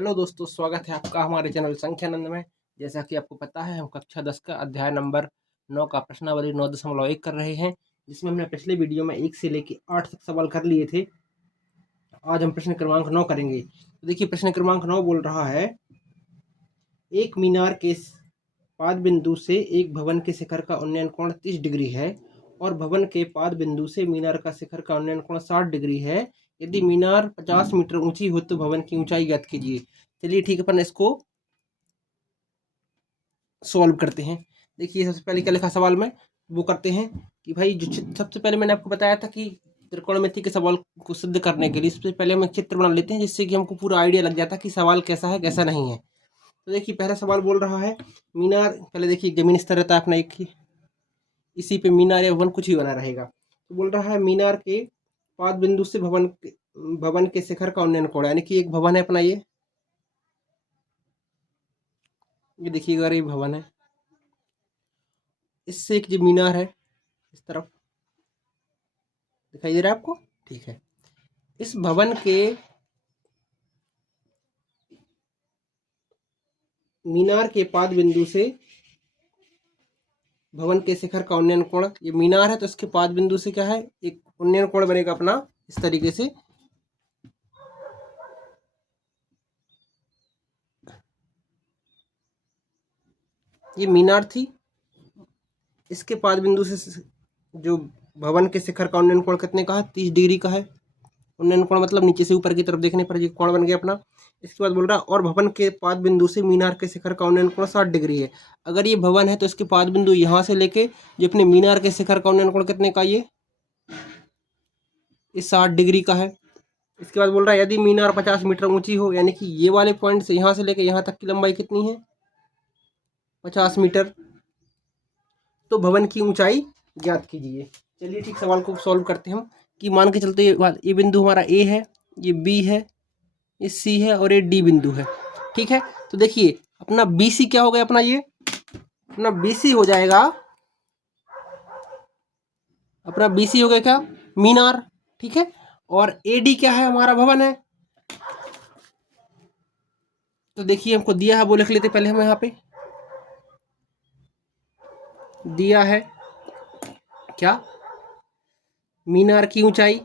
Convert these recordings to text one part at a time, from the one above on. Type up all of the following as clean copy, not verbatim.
Hello दोस्तों, स्वागत है आपका हमारे चैनल संख्यानंद में। जैसा कि आपको पता है, हम कक्षा 10 का अध्याय नंबर 9 का प्रश्नावली 9.1 कर रहे हैं, जिसमें हमने पिछले वीडियो में 1 से लेकर 8 तक सवाल कर लिए थे। आज हम प्रश्न क्रमांक 9 करेंगे। तो देखिए, प्रश्न क्रमांक 9 बोल रहा है, एक मीनार के पाद बिंदु से एक भवन के शिखर का उन्नयन कोण 30 डिग्री है और भवन के पाद बिंदु से मीनार का शिखर का उन्नयन कोण 60 डिग्री है। यदि मीनार 50 मीटर ऊंची हो तो भवन की ऊंचाई ज्ञात कीजिए। चलिए ठीक है, अपन इसको सॉल्व करते हैं। देखिए, सबसे पहले क्या लिखा सवाल में, वो करते हैं कि भाई जो सबसे पहले मैंने आपको बताया था कि त्रिकोणमिति के सवाल को सिद्ध करने के लिए सबसे पहले हम एक चित्र बना लेते हैं, जिससे कि हमको पूरा आइडिया लग जाता है कि सवाल कैसा है कैसा नहीं है। तो देखिए, पहला सवाल बोल रहा है मीनार, पहले देखिए जमीन स्तर रहता है अपना एक ही, इसी पे मीनार या भवन कुछ ही बना रहेगा। तो बोल रहा है मीनार के पाद बिंदु से भवन के शिखर का उन्नयन कोण, यानी कि एक भवन है अपना, ये देखिएगा, ये भवन है, इससे एक जो मीनार है इस तरफ दिखाई दे रहा है आपको, ठीक है। इस भवन के मीनार के पाद बिंदु से भवन के शिखर का उन्नयन कोण, ये मीनार है तो इसके पाद बिंदु से क्या है, एक उन्नयन कोण बनेगा अपना इस तरीके से। ये मीनार थी, इसके पाद बिंदु से जो भवन के शिखर का उन्नयन कोण कितने का है, 30 डिग्री का है। उन्नयन कोण मतलब नीचे से ऊपर की तरफ देखने पर ये कोण बन गया अपना। इसके बाद बोल रहा है और भवन के पाद बिंदु से मीनार के शिखर का उन्नयन कोण 60 डिग्री है। अगर ये भवन है तो इसके पाद बिंदु यहाँ से लेके जो अपने मीनार के शिखर का उन्नयन कोण कितने का, ये 60 डिग्री का है। इसके बाद बोल रहा है यदि मीनार 50 मीटर ऊंची हो, यानी कि ये वाले पॉइंट से यहाँ से लेके यहाँ तक की लंबाई कितनी है, 50 मीटर, तो भवन की ऊंचाई ज्ञात कीजिए। चलिए ठीक, सवाल को सॉल्व करते हैं हम कि मान के चलते ये बिंदु हमारा ए है, ये बी है, ये सी है और ये डी बिंदु है, ठीक है। तो देखिए अपना बी सी क्या हो गया, अपना ये अपना बी सी हो जाएगा, अपना बी सी हो गया क्या, मीनार, ठीक है। और ए डी क्या है, हमारा भवन है। तो देखिए हमको दिया है, वो लिख लेते पहले हम यहाँ पे, दिया है क्या, मीनार की ऊंचाई,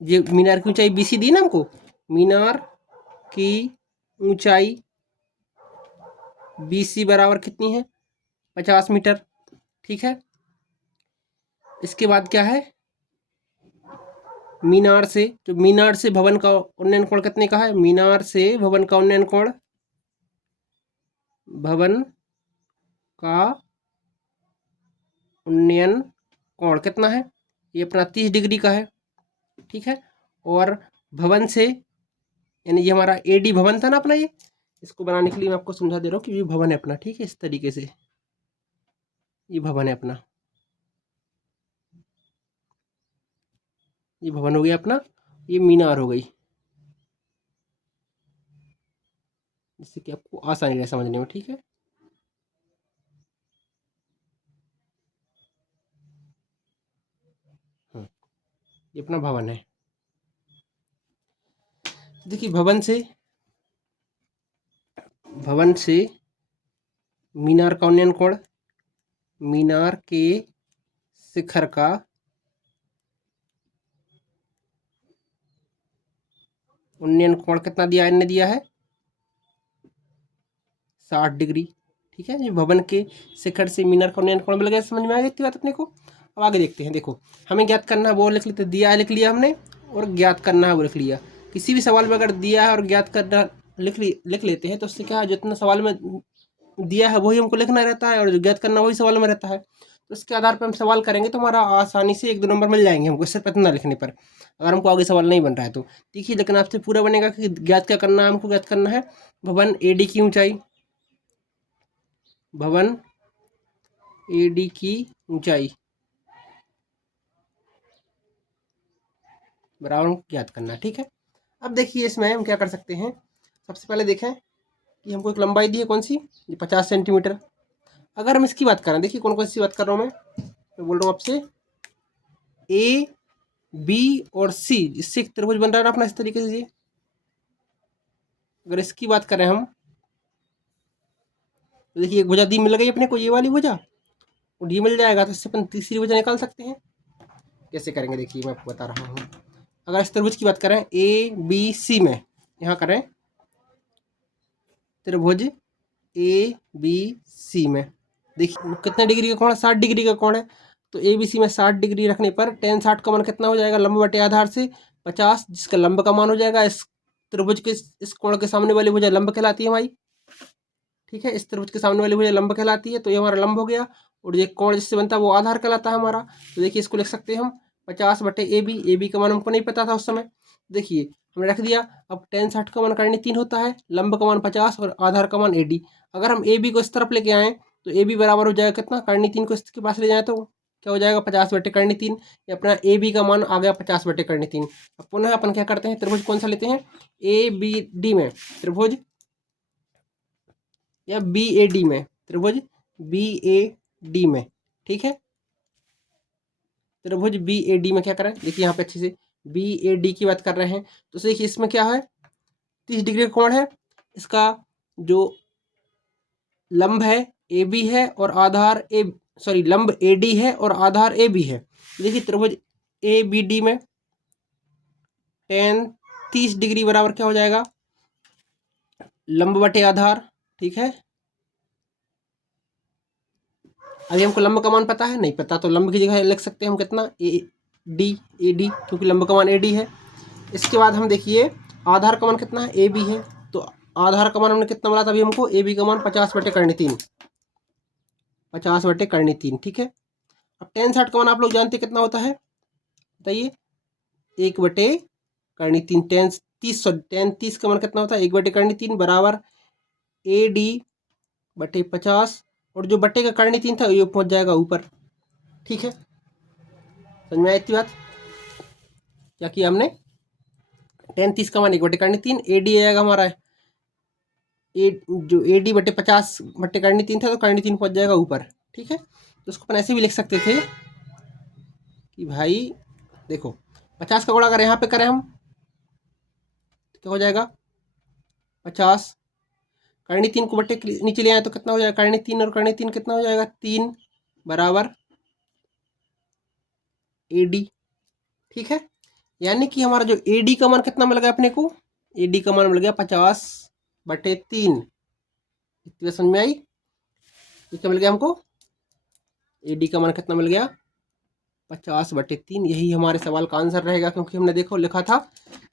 ये मीनार की ऊंचाई बीसी दी ना हमको, मीनार की ऊंचाई बीसी बराबर कितनी है, 50 मीटर, ठीक है। इसके बाद क्या है, मीनार से भवन का उन्नयन कोण कितने का है, मीनार से भवन का उन्नयन कोण, भवन का उन्नयन कोण कितना है, ये अपना 30 डिग्री का है, ठीक है। और भवन से, यानी ये हमारा एडी भवन था ना अपना, ये इसको बनाने के लिए मैं आपको समझा दे रहा हूँ कि ये भवन है अपना, ठीक है। इस तरीके से ये भवन है अपना, ये भवन हो गया अपना, ये मीनार हो गई, जिससे कि आपको आसानी रहे समझने में, ठीक है। ये अपना भवन है। देखिए भवन से मीनार का उन्नयन कोण, मीनार के शिखर का उन्नयन कोण कितना दिया, इनने दिया है 60 डिग्री, ठीक है। ये भवन के शिखर से मीनार का उन्नयन कोण मिल गया, समझ में आ गई इतनी बात अपने को। अब आगे देखते हैं, देखो हमें ज्ञात करना है, वो लिख लेते, दिया है लिख लिया हमने, और ज्ञात करना है वो लिख लिया। किसी भी सवाल में अगर दिया है और ज्ञात करना लिख लेते हैं तो उससे क्या है, जितना सवाल में दिया है वही हमको लिखना रहता है और जो ज्ञात करना वही सवाल में रहता है। तो इसके आधार पर हम सवाल करेंगे तो हमारा आसानी से 1-2 नंबर मिल जाएंगे हमको, सिर्फ इतना लिखने पर, अगर हमको आगे सवाल नहीं बन रहा है तो। देखिए लेकिन आपसे पूरा बनेगा कि ज्ञात क्या करना है, हमको ज्ञात करना है भवन एडी की ऊंचाई, भवन एडी की ऊंचाई बराबर हमको ज्ञात करना है, ठीक है। अब देखिए इसमें हम क्या कर सकते हैं, सबसे पहले देखें कि हमको एक लंबाई दी है कौन सी, ये 50 सेंटीमीटर। अगर हम इसकी बात करें, देखिए कौन कौन सी बात कर रहा हूँ मैं बोल रहा हूँ आपसे, ए बी और सी, इससे एक त्रिभुज बन रहा है ना अपना इस तरीके से, अगर इसकी बात करें हम, तो देखिए एक भुजा दी मिल गई अपने को, ये वाली भुजा, और ये मिल जाएगा, तो इससे अपन तीसरी भुजा निकाल सकते हैं। कैसे करेंगे देखिए मैं आपको बता रहा हूँ। अगर इस त्रिभुज की बात करें ए बी सी में, यहाँ करें त्रिभुज ए बी सी में, देखिए कितने डिग्री का कोण है, 60 डिग्री का कोण है। तो ए बी सी में 60 डिग्री रखने पर टेन 60 का मान कितना हो जाएगा, लंब बटे आधार से 50, जिसका लंब का मान हो जाएगा इस त्रिभुज के, इस कोण के सामने वाली भुजा लंब कहलाती है हमारी। ठीक है, इस त्रिभुज के सामने वाली भुजा लंब कहलाती है, तो ये हमारा लंब हो गया। और ये कोण जिससे बनता है वो आधार कहलाता है हमारा। तो देखिए इसको लिख सकते हैं हम 50 बटे ए बी का मान हमको नहीं पता था उस समय। देखिए हमने रख दिया। अब टेन 60 का मान करनी 3 होता है, लंब का मान 50 और आधार का मान ए डी। अगर हम ए बी को इस तरफ लेके आए तो ए बी बराबर हो जाएगा कितना, करनी 3 को इसके पास ले जाए तो क्या हो जाएगा, 50 बटे करनी 3। ये अपना ए बी का मान आ गया 50 बटे करनी 3। अब पुनः अपन क्या करते हैं, त्रिभुज कौन सा लेते हैं, ए बी डी में त्रिभुज, या बी ए डी में त्रिभुज, बी ए डी में। ठीक है, त्रिभुज बी ए डी में क्या करें, देखिए यहाँ पे अच्छे से बी ए डी की बात कर रहे हैं। तो देखिए इसमें क्या है, 30 डिग्री का कोण है, इसका जो लंब है ए बी है और आधार लंब ए डी है और आधार ए बी है। देखिए त्रिभुज ए बी डी में टेन 30 डिग्री बराबर क्या हो जाएगा, लंब बटे आधार। ठीक है, अभी हमको लंब का मान पता है, नहीं पता तो लंब की जगह लिख सकते हैं हम कितना, ए डी, क्योंकि लंब का मान ए डी है। इसके बाद हम देखिए आधार का मान कितना है, ए बी है, तो आधार का मान हमने कितना बोला था अभी हमको, ए बी का मान 50 बटे करनी 3, 50 बटे करनी 3। ठीक है, अब टेन 60 का मान आप लोग जानते कितना होता है, बताइए, 1 बटे करनी 3, टेन 30 का मान कितना होता है, 1 बटे करनी 3 बराबर ए डी बटे 50, और जो बटे का करनी 3 था ये पहुंच जाएगा ऊपर। ठीक है, समझ में आई इतनी बात, क्या किया हमने, टेन 30 का मान 1 बटे करनी 3, ए डी आएगा हमारा ए, जो ए डी बटे 50 बटे करनी 3 था, तो करनी 3 पहुंच जाएगा ऊपर। ठीक है, तो उसको अपन ऐसे भी लिख सकते थे कि भाई देखो 50 का गुणा अगर यहाँ पे करें हम, तो क्या हो जाएगा, 50 करनी 3 को बटे नीचे ले आए तो कितना हो जाएगा, करनी 3 और करनी 3 कितना हो जाएगा, 3 बराबर ए डी। ठीक है, यानी कि हमारा जो ए डी का मान कितना मिल गया अपने को, ए डी का मान मिल गया 50 बटे 3। इतनी समझ में आई, ये क्या मिल गया हमको, ए डी का मान कितना मिल गया, 50 बटे 3। यही हमारे सवाल का आंसर रहेगा, क्योंकि हमने देखो लिखा था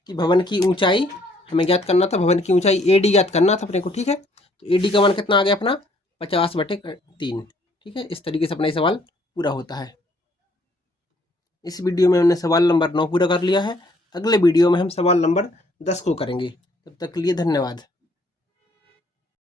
कि भवन की ऊंचाई हमें ज्ञात करना था, भवन की ऊंचाई ए डी ज्ञात करना था अपने को। ठीक है, तो ए डी का मान कितना आ गया अपना, 50 बटे 3। ठीक है, इस तरीके से अपना ये सवाल पूरा होता है। इस वीडियो में हमने सवाल नंबर 9 पूरा कर लिया है। अगले वीडियो में हम सवाल नंबर 10 को करेंगे। तब तक के लिए धन्यवाद।